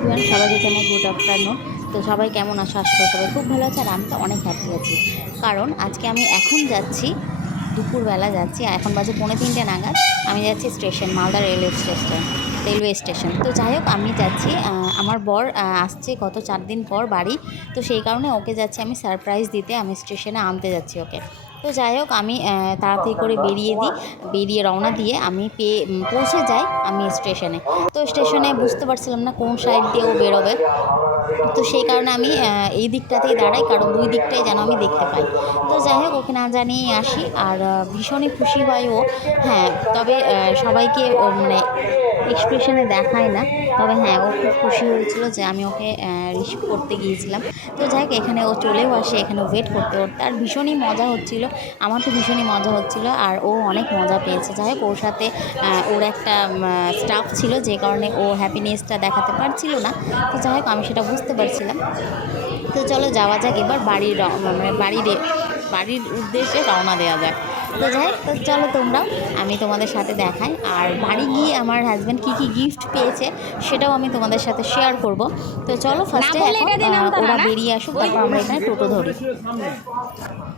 Everyone, সবাইকে জানাই good afternoon. তো সবাই কেমন আছো? আশা করি সবাই খুব ভালো আছে। আর আমি তো অনেক হ্যাপি আছি, কারণ আজকে আমি এখন যাচ্ছি, দুপুরবেলা যাচ্ছি, এখন বাজে 2:45 নাগাদ। আমি যাচ্ছি স্টেশন, মালদা রেলওয়ে স্টেশন। তো যাই হোক, আমি যাচ্ছি, আমার বর আসছে গত 4 দিন পর বাড়ি। তো সেই কারণে ওকে যাচ্ছি আমি সারপ্রাইজ দিতে, আমি স্টেশনে আনতে যাচ্ছি ওকে। তো যাই হোক, আমি তাড়াতাড়ি করে বেরিয়ে রওনা দিয়ে আমি পৌঁছে যাই আমি স্টেশনে। তো স্টেশনে বুঝতে পারছিলাম না কোন সাইড দিয়ে ও বেরোবে। তো সেই কারণে আমি এই দিকটাতেই দাঁড়াই, কারণ দুই দিকটাই যেন আমি দেখতে পাই। তো যাই হোক, ওকে না জানিয়ে আসি, আর ভীষণই খুশি হয় ও। হ্যাঁ, তবে সবাইকে ও মানে এক্সপ্রেশনে দেখায় না, তবে হ্যাঁ, ও খুব খুশি হয়েছিল যে আমি ওকে রিসিভ করতে গিয়েছিলাম। তো যাই হোক, এখানে ও চলেও আসে, এখানে ওয়েট করতে করতে, আর ভীষণই মজা হচ্ছিল। আমার তো ভীষণই মজা হচ্ছিল, আর ও অনেক মজা পেয়েছে। যাই হোক, ওর সাথে ওর একটা স্টাফ ছিল, যে কারণে ও হ্যাপিনেসটা দেখাতে পারছিল না। তো যাই হোক, আমি সেটা বুঝতে পারছিলাম। তো চলো যাওয়া যাক, এবার বাড়ির উদ্দেশ্যে রওনা দেওয়া যাক। তো যাই হোক, তো চলো তোমরাও, আমি তোমাদের সাথে দেখাই। আর বাড়ি গিয়ে আমার হাজব্যান্ড কী কী গিফট পেয়েছে সেটাও আমি তোমাদের সাথে শেয়ার করব। তো চলো ফার্স্টে এখন ওরা বেরিয়ে আসুক, তারপর আমরা এখানে টোটো ধরি।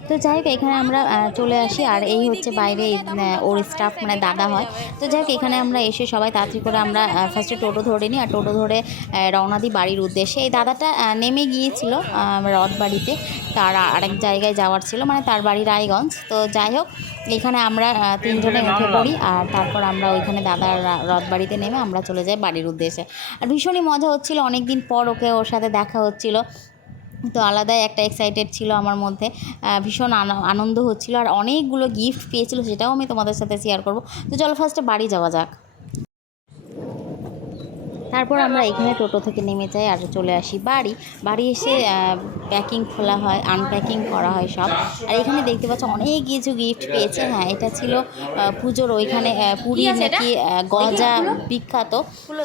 তো যাই হোক, এখানে আমরা চলে আসি, আর এই হচ্ছে বাইরে ওর স্টাফ, মানে দাদা হয়। তো যাই হোক, এখানে আমরা এসে সবাই তাড়াতাড়ি করে আমরা ফার্স্টে টোটো ধরে নিই, আর টোটো ধরে রওনা দিই বাড়ির উদ্দেশ্যে। এই দাদাটা নেমে গিয়েছিল রথবাড়িতে, তার আরেক জায়গায় যাওয়ার ছিল, মানে তার বাড়ি রায়গঞ্জ। তো যাই হোক, এখানে আমরা তিনজনে উঠে পড়ি, আর তারপর আমরা ওইখানে দাদার রথবাড়িতে নেমে আমরা চলে যাই বাড়ির উদ্দেশ্যে। আর ভীষণই মজা হচ্ছিল, অনেক দিন পর ওর সাথে দেখা হচ্ছিল। তো আলাদাই একটা এক্সাইটেড ছিল আমার মধ্যে, ভীষণ আনন্দ হচ্ছিল, আর অনেকগুলো গিফট পেয়েছিল, সেটাও আমি তোমাদের সাথে শেয়ার করব। তো চলো ফার্স্টে বাড়ি যাওয়া যাক। তারপর আমরা এখানে টোটো থেকে নেমে যাই আর চলে আসি বাড়ি এসে প্যাকিং খোলা হয়, আনপ্যাকিং করা হয় সব। আর এখানে দেখতে পাচ্ছ অনেক কিছু গিফট পেয়েছে। হ্যাঁ, এটা ছিল পুজোর ওইখানে, পুরীর নাকি গজা বিখ্যাত।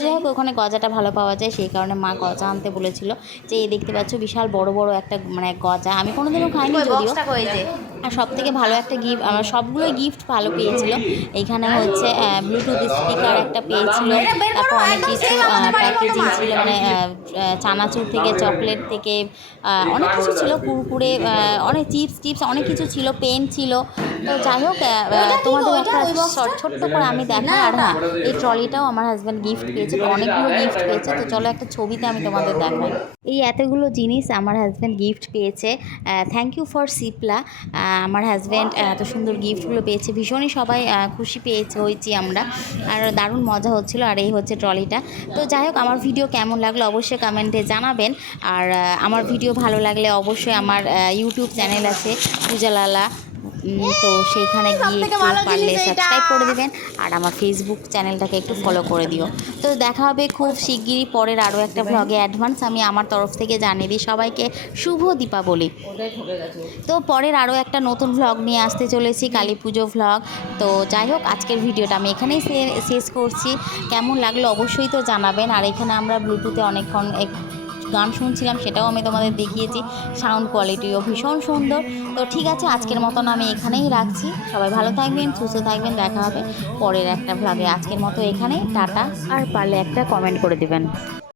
যাই হোক, ওখানে গজাটা ভালো পাওয়া যায়, সেই কারণে মা গজা আনতে বলেছিল। যে এই দেখতে পাচ্ছ বিশাল বড় বড় একটা মানে গজা, আমি কোনোদিনও খাইনি যদিও। আর সব থেকে ভালো একটা গিফট, আমার সবগুলোই গিফট ভালো পেয়েছিল। এইখানে হচ্ছে ব্লুটুথ স্পিকার একটা পেয়েছিল, তারপর অনেক কিছু প্যাকেজিং ছিল, মানে চানাচুর থেকে চকলেট থেকে অনেক কিছু ছিল, কুরকুরে, অনেক চিপস অনেক কিছু ছিল, পেন ছিল। তো যাই হোক, তোমাদের একটা ছোট্ট করে আমি দেখাই। আর হ্যাঁ, এই ট্রলিটাও আমার হাজব্যান্ড গিফট পেয়েছে, অনেকগুলো গিফট পেয়েছে। তো চলো একটা ছবিতে আমি তোমাদের দেখাই। এই এতগুলো জিনিস আমার হাজব্যান্ড গিফট পেয়েছে। Thank you for Cipla. আমার হাজব্যান্ড এত সুন্দর গিফটগুলো পেয়েছে, ভীষণই সবাই খুশি হয়েছি আমরা, আর দারুণ মজা হচ্ছিল। আর এই হচ্ছে ট্রলিটা। তো যাই হোক, আমার ভিডিও কেমন লাগলো অবশ্যই কমেন্টে জানাবেন। আর আমার ভিডিও ভালো লাগলে অবশ্যই আমার ইউটিউব চ্যানেল আছে পূজালালা, তো সেইখানে গিয়ে একটু পারলে সাবস্ক্রাইব করে দেবেন, আর আমার ফেসবুক চ্যানেলটাকে একটু ফলো করে দিও। তো দেখা হবে খুব শিগগিরই পরের আরও একটা ভ্লগে। অ্যাডভান্স আমি আমার তরফ থেকে জানিয়ে দিই সবাইকে শুভ দীপাবলি। তো পরের আরও একটা নতুন ভ্লগ নিয়ে আসতে চলেছি, কালী পুজো ভ্লগ। তো যাই হোক, আজকের ভিডিওটা আমি এখানেই শেষ করছি। কেমন লাগলো অবশ্যই তো জানাবেন। আর এখানে আমরা ব্লুটুথে অনেকক্ষণ গান শুনছিলাম, সেটাও আমি তোমাদের দেখিয়েছি, সাউন্ড কোয়ালিটিও ভীষণ সুন্দর। তো ঠিক আছে, আজকের মতন আমি এখানেই রাখছি। সবাই ভালো থাকবেন, সুস্থ থাকবেন, দেখা হবে পরের একটা ভ্লগে। আজকের মতো এখানেই টাটা, আর পারলে একটা কমেন্ট করে দেবেন।